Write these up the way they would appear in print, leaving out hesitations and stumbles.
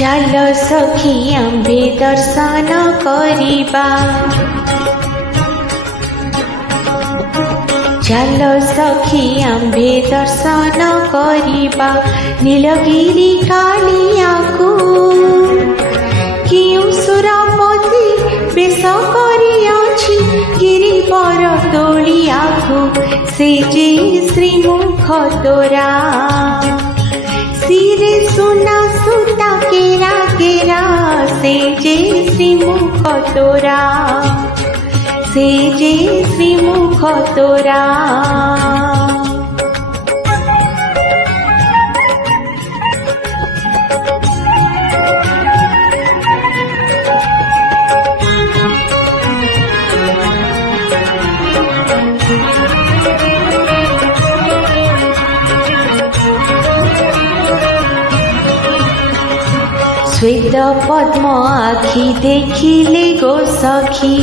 चाल सखी आम्भे दर्शन करिबा, चाल सखी आम्भे दर्शन करिबा नीलगिरी कालिया को। केउ सुरपति बेश करियाछि गिरिवर तोलिया को, से जे श्रीमुख तोरा सिरे सुना सुता केरा केरा, से जे श्रीमुख तोरा, से जे श्रीमुख तोरा। श्वेत पद्म आखि देखिले गो सखी,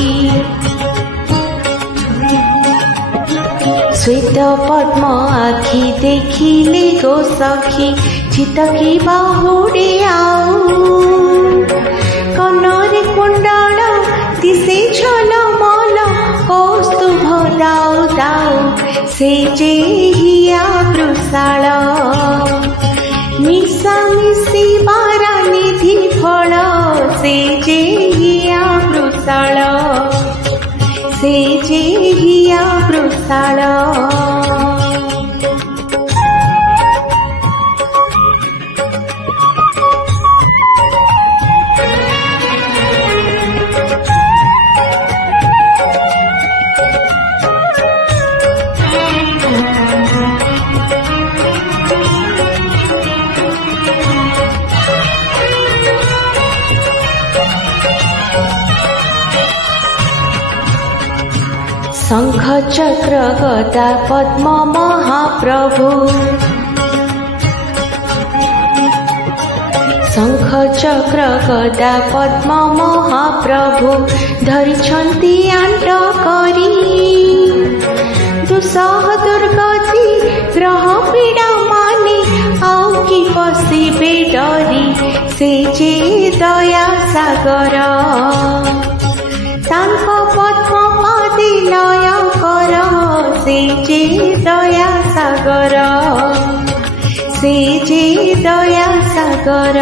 श्वेत पद्म आखि देखिले गो सखी चितकी बाहुडे आउ। कनरे कुंडल दिसे झलमल कौस्तुभ दाउ दाउ, से जे हिया वृषाल मिशामिशी बारा निधि फल, से जे हिया वृषाल, से जे हिया वृषाल। शंख चक्र गदा पद्म महाप्रभु, शंख चक्र गदा पद्म महाप्रभु धरिछन्ति आंट करी। दुसह दुर्गति ग्रह पीड़ा माने आउ कि पशिबे डरी, से जे दया सागर तांको पद्म पादे लय कर, से जे दया सागर, से जे दया सागर।